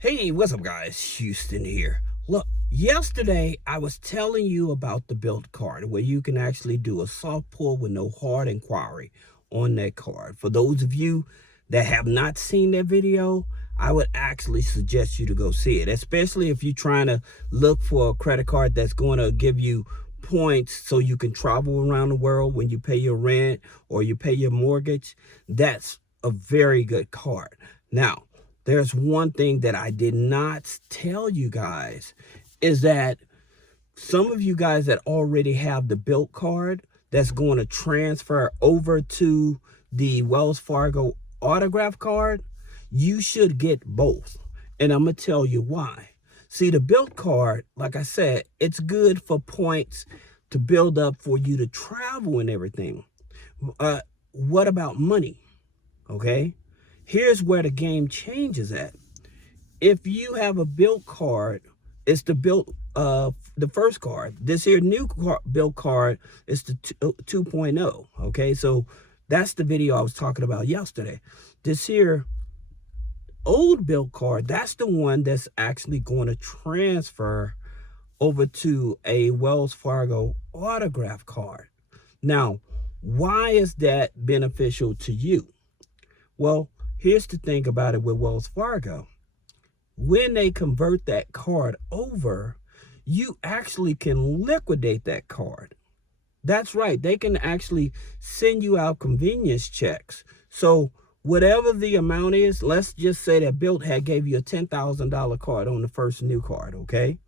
Hey, what's up, guys? Houston here. Look, yesterday I was telling you about the Bilt card where you can actually do a soft pull with no hard inquiry on that card. For those of you that have not seen that video, I would actually suggest you to go see it, especially if you're trying to look for a credit card that's going to give you points so you can travel around the world when you pay your rent or you pay your mortgage. That's a very good card. Now, there's one thing that I did not tell you guys is that some of you guys that already have the Bilt card that's going to transfer over to the Wells Fargo Autograph card, you should get both. And I'm going to tell you why. See, the Bilt card, like I said, it's good for points to build up for you to travel and everything. What about money? Okay? Here's where the game changes at. If you have a Bilt card, it's the Bilt, the first card. This here new Bilt card is the 2.0. Okay, so that's the video I was talking about yesterday. This here old Bilt card, that's the one that's actually going to transfer over to a Wells Fargo Autograph card. Now, why is that beneficial to you? Well, here's the thing about it with Wells Fargo. When they convert that card over, you actually can liquidate that card. That's right. They can actually send you out convenience checks. So whatever the amount is, let's just say that Bilt had gave you a $10,000 card on the first new card, okay?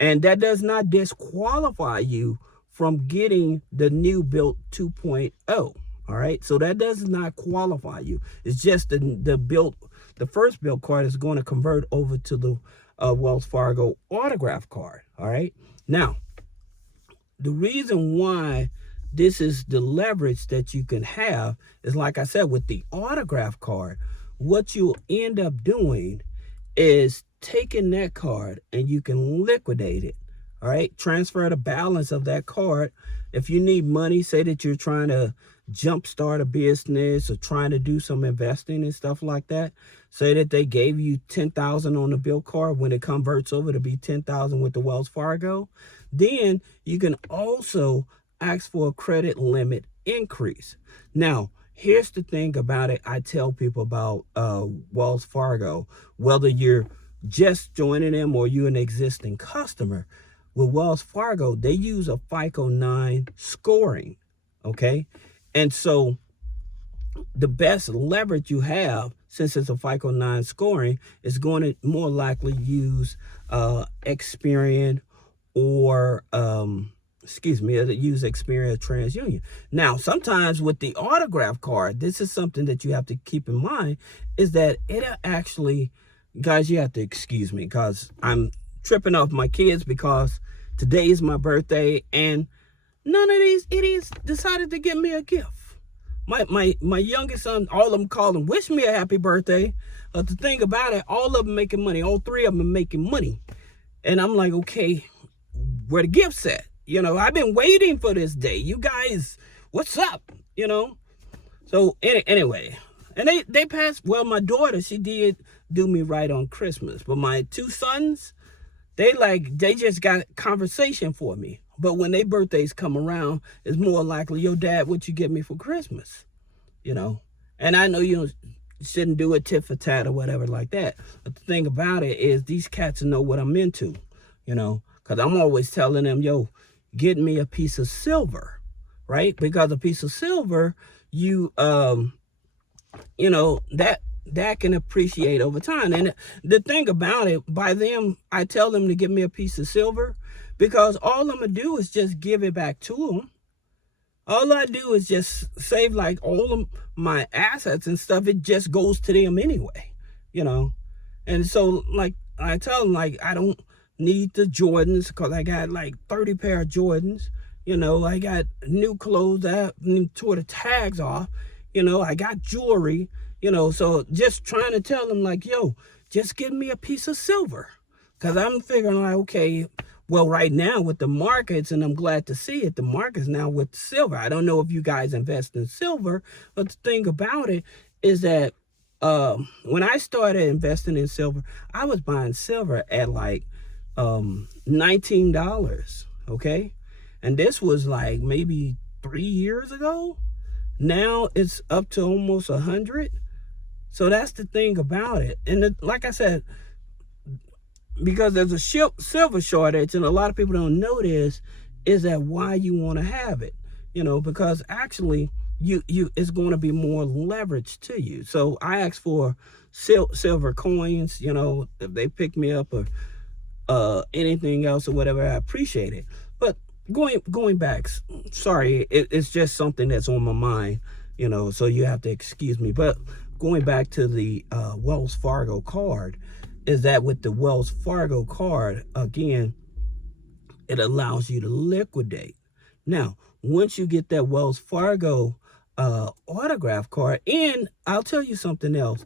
And that does not disqualify you from getting the new Bilt 2.0. All right, so that does not qualify you. It's just the first Bilt card is going to convert over to the Wells Fargo Autograph card. All right, now the reason why this is the leverage that you can have is, like I said, with the Autograph card, what you'll end up doing is taking that card and you can liquidate it. All right, transfer the balance of that card. If you need money, say that you're trying to jumpstart a business or trying to do some investing and stuff like that, say that they gave you $10,000 on the Bilt card, when it converts over to be $10,000 with the Wells Fargo, then you can also ask for a credit limit increase. Now, here's the thing about it. I tell people about Wells Fargo, whether you're just joining them or you're an existing customer. With Wells Fargo, they use a FICO 9 scoring, okay? And so the best leverage you have, since it's a FICO 9 scoring, is going to more likely use Experian or, use Experian TransUnion. Now, sometimes with the Autograph card, this is something that you have to keep in mind, is that it actually, guys, you have to excuse me because I'm tripping off my kids because today is my birthday and none of these idiots decided to give me a gift. My youngest son, all of them call him, wish me a happy birthday. The thing about it, all of them making money. All three of them are making money. And I'm like, okay, where the gifts at? You know, I've been waiting for this day. You guys, what's up? You know? So anyway, and they passed, well, my daughter, she did do me right on Christmas. But my two sons, they just got conversation for me. But when their birthdays come around, it's more likely, yo, Dad, what you get me for Christmas? You know? And I know you shouldn't do it tit for tat or whatever like that. But the thing about it is these cats know what I'm into, you know? Because I'm always telling them, yo, get me a piece of silver, right? Because a piece of silver, you know, that can appreciate over time. And the thing about it, by them, I tell them to give me a piece of silver because all I'm going to do is just give it back to them. All I do is just save like all of my assets and stuff. It just goes to them anyway, you know. And so like I tell them, like, I don't need the Jordans because I got like 30 pair of Jordans. You know, I got new clothes that tore the tags off. You know, I got jewelry. You know, so just trying to tell them like, yo, just give me a piece of silver. Because I'm figuring like, okay, well, right now with the markets, and I'm glad to see it, the market's now with silver. I don't know if you guys invest in silver, but the thing about it is that when I started investing in silver, I was buying silver at like $19, okay? And this was like maybe 3 years ago. Now it's up to almost 100. So that's the thing about it. And like I said, because there's a silver shortage, and a lot of people don't know this, is that why you want to have it, because actually you it's going to be more leverage to you. So I asked for silver coins, if they pick me up, or anything else or whatever, I appreciate it. But going back, sorry, it's just something that's on my mind, so you have to excuse me. But going back to the Wells Fargo card, is that with the Wells Fargo card, again, it allows you to liquidate. Now, once you get that Wells Fargo autograph card, and I'll tell you something else.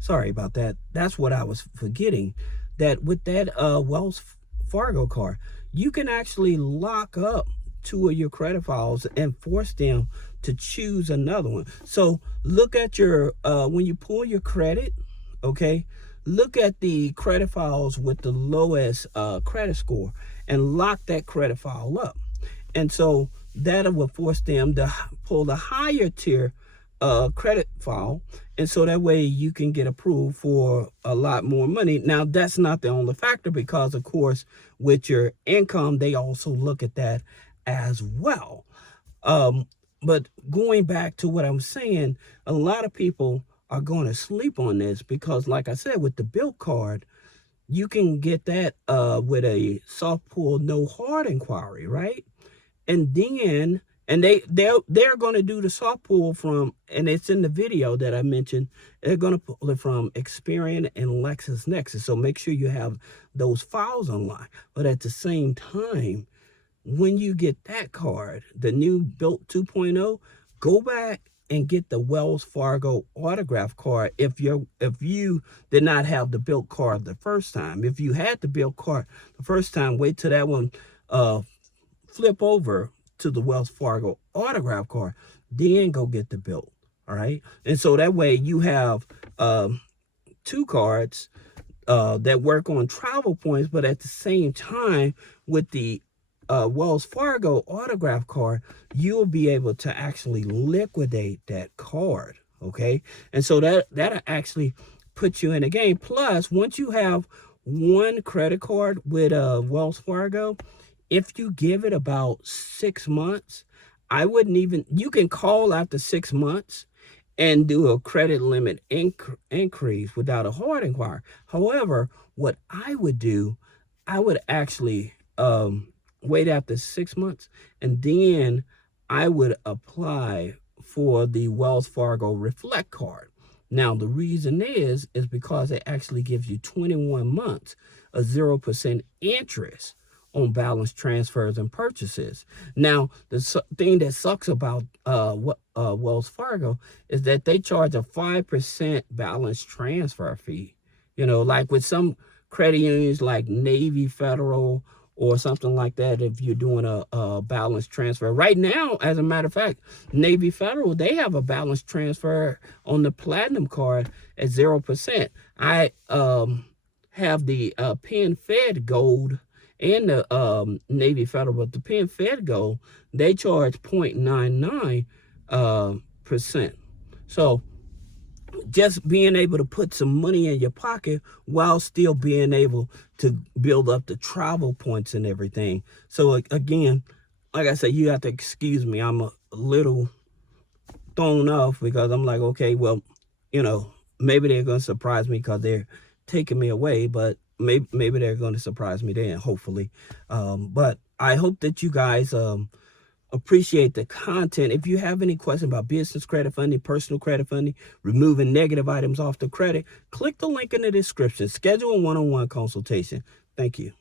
Sorry about that. That's what I was forgetting. That with that Wells Fargo card, you can actually lock up 2 of your credit files and force them to choose another one. So look at your, when you pull your credit, okay, look at the credit files with the lowest credit score and lock that credit file up. And so that will force them to pull the higher tier credit file. And so that way you can get approved for a lot more money. Now, that's not the only factor, because, of course, with your income, they also look at that as well. But going back to what I'm saying, a lot of people are going to sleep on this because, like I said, with the Bilt card, you can get that with a soft pull, no hard inquiry, right? And then, they're going to do the soft pull from, and it's in the video that I mentioned, they're going to pull it from Experian and LexisNexis. So make sure you have those files online. But at the same time, when you get that card, the new Bilt 2.0, go back and get the Wells Fargo Autograph card if you did not have the Bilt card the first time. If you had the Bilt card the first time, wait till that one flip over to the Wells Fargo Autograph card, then go get the Bilt, all right? And so that way you have 2 cards that work on travel points, but at the same time, with the Wells Fargo Autograph card, you'll be able to actually liquidate that card, okay? And so that'll actually put you in the game. Plus, once you have one credit card with Wells Fargo, if you give it about 6 months, you can call after 6 months and do a credit limit increase without a hard inquiry. However, what I would do, I would actually wait after 6 months, and then I would apply for the Wells Fargo Reflect card. Now, the reason is because it actually gives you 21 months of 0% interest on balance transfers and purchases. Now, the thing that sucks about Wells Fargo is that they charge a 5% balance transfer fee. Like with some credit unions like Navy Federal or something like that, if you're doing a balance transfer. Right now, as a matter of fact, Navy Federal, they have a balance transfer on the Palladium card at 0%. I have the Penn Fed Gold and the Navy Federal, but the Penn Fed Gold, they charge 0.99%. So just being able to put some money in your pocket while still being able to build up the travel points and everything. So again, like I said, you have to excuse me. I'm a little thrown off because I'm like, okay, well, maybe they're going to surprise me because they're taking me away, but maybe they're going to surprise me then, hopefully. But I hope that you guys appreciate the content. If you have any questions about business credit funding, personal credit funding, removing negative items off the credit, click the link in the description. Schedule a one-on-one consultation. Thank you.